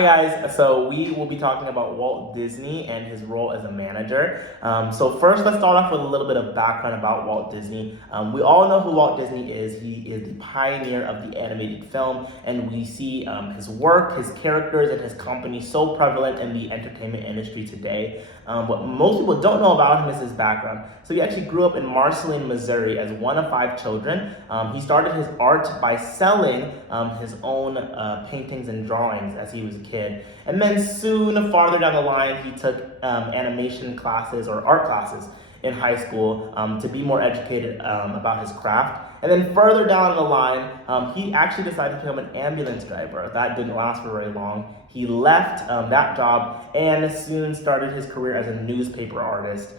Hi guys, so we will be talking about Walt Disney and his role as a manager. So first, let's start off with a little bit of background about Walt Disney. We all know who Walt Disney is. He is the pioneer of the animated film, and we see his work, his characters, and his company so prevalent in the entertainment industry today. What most people don't know about him is his background. So he actually grew up in Marceline, Missouri as one of 5 children. He started his art by selling his own paintings and drawings as he was a kid. And then soon, farther down the line, he took animation classes or art classes in high school to be more educated about his craft. And then further down the line, he actually decided to become an ambulance driver. That didn't last for very long. He left that job and soon started his career as a newspaper artist,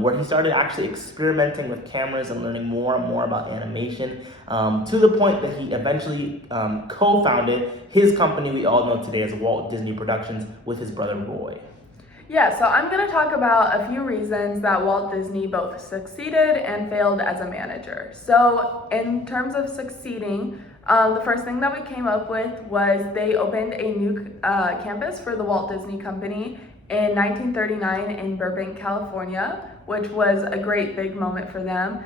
where he started actually experimenting with cameras and learning more and more about animation, to the point that he eventually co-founded his company we all know today as Walt Disney Productions with his brother Roy. Yeah, so I'm going to talk about a few reasons that Walt Disney both succeeded and failed as a manager. So in terms of succeeding, the first thing that we came up with was they opened a new campus for the Walt Disney Company in 1939 in Burbank, California, which was a great big moment for them.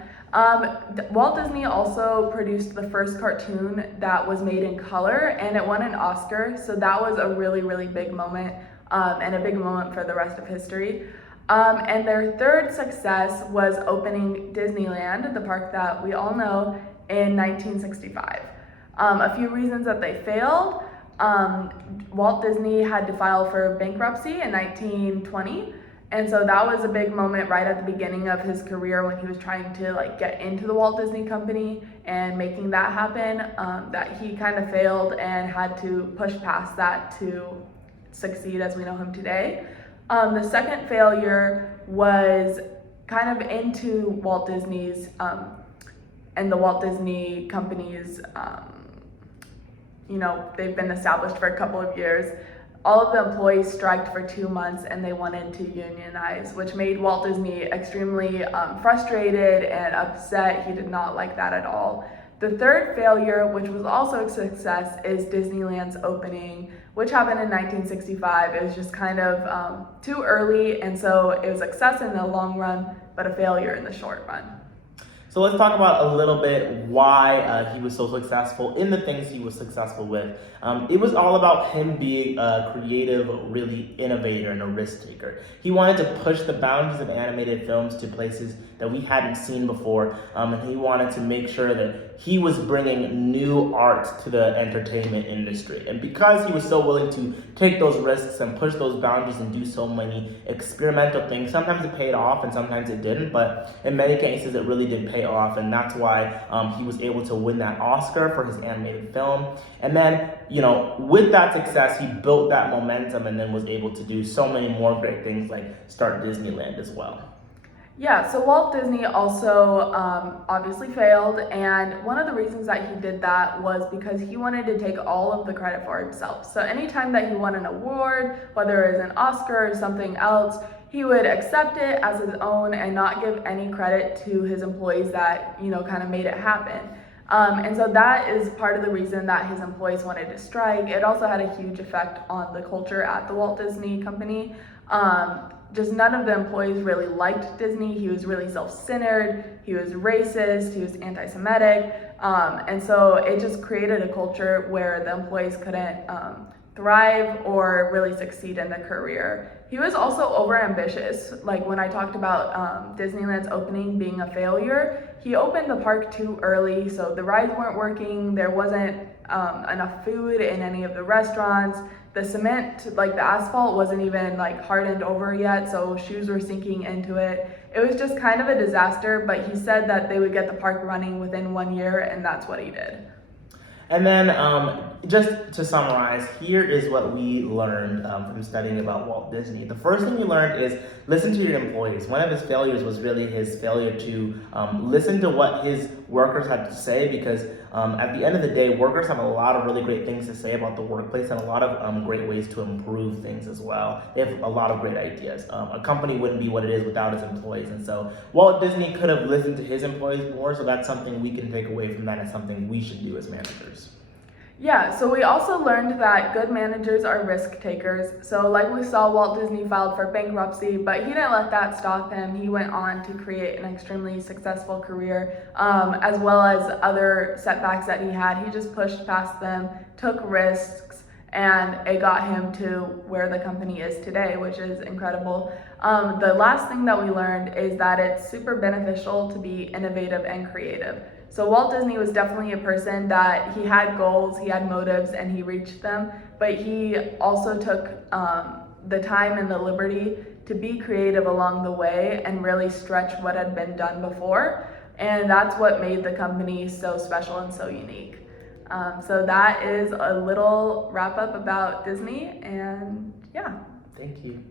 Walt Disney also produced the first cartoon that was made in color, and it won an Oscar, so that was a really, really big moment. And a big moment for the rest of history. And their third success was opening Disneyland, the park that we all know, in 1965. A few reasons that they failed. Walt Disney had to file for bankruptcy in 1920. And so that was a big moment right at the beginning of his career when he was trying to get into the Walt Disney Company and making that happen, that he kind of failed and had to push past that to succeed as we know him today. The second failure was kind of into Walt Disney's and the Walt Disney Company's, they've been established for a couple of years. All of the employees striked for 2 months and they wanted to unionize, which made Walt Disney extremely frustrated and upset. He did not like that at all. The third failure, which was also a success, is Disneyland's opening, which happened in 1965. It was just kind of too early, and so it was a success in the long run, but a failure in the short run. So let's talk about a little bit why he was so successful in the things he was successful with. It was all about him being a creative, really innovator and a risk taker. He wanted to push the boundaries of animated films to places that we hadn't seen before, and he wanted to make sure that he was bringing new art to the entertainment industry. And because he was so willing to take those risks and push those boundaries and do so many experimental things, sometimes it paid off and sometimes it didn't, but in many cases it really did pay off, and that's why he was able to win that Oscar for his animated film. And then, with that success, he built that momentum and then was able to do so many more great things like start Disneyland as well. Yeah, so Walt Disney also obviously failed, and one of the reasons that he did that was because he wanted to take all of the credit for himself. So anytime that he won an award, whether it was an Oscar or something else, he would accept it as his own and not give any credit to his employees that, kind of made it happen. And so that is part of the reason that his employees wanted to strike. It also had a huge effect on the culture at the Walt Disney Company. Just none of the employees really liked Disney. He was really self-centered, he was racist, he was anti-Semitic, and so it just created a culture where the employees couldn't thrive or really succeed in their career. He was also overambitious. Like when I talked about Disneyland's opening being a failure, he opened the park too early, so the rides weren't working, there wasn't enough food in any of the restaurants. The cement, the asphalt wasn't even hardened over yet, so shoes were sinking into it. It was just kind of a disaster, but he said that they would get the park running within 1 year, and that's what he did. And then, just to summarize, here is what we learned from studying about Walt Disney. The first thing we learned is listen to your employees. One of his failures was really his failure to listen to what his workers had to say, because at the end of the day, workers have a lot of really great things to say about the workplace and a lot of great ways to improve things as well. They have a lot of great ideas. A company wouldn't be what it is without its employees, and so Walt Disney could have listened to his employees more, so that's something we can take away from that and something we should do as managers. Yeah, so we also learned that good managers are risk takers. So, like we saw, Walt Disney filed for bankruptcy, but he didn't let that stop him. He went on to create an extremely successful career, as well as other setbacks that he had. He just pushed past them, took risks, and it got him to where the company is today, which is incredible. The last thing that we learned is that it's super beneficial to be innovative and creative. So Walt Disney was definitely a person that he had goals, he had motives, and he reached them, but he also took the time and the liberty to be creative along the way and really stretch what had been done before. And that's what made the company so special and so unique. So that is a little wrap up about Disney, and yeah. Thank you.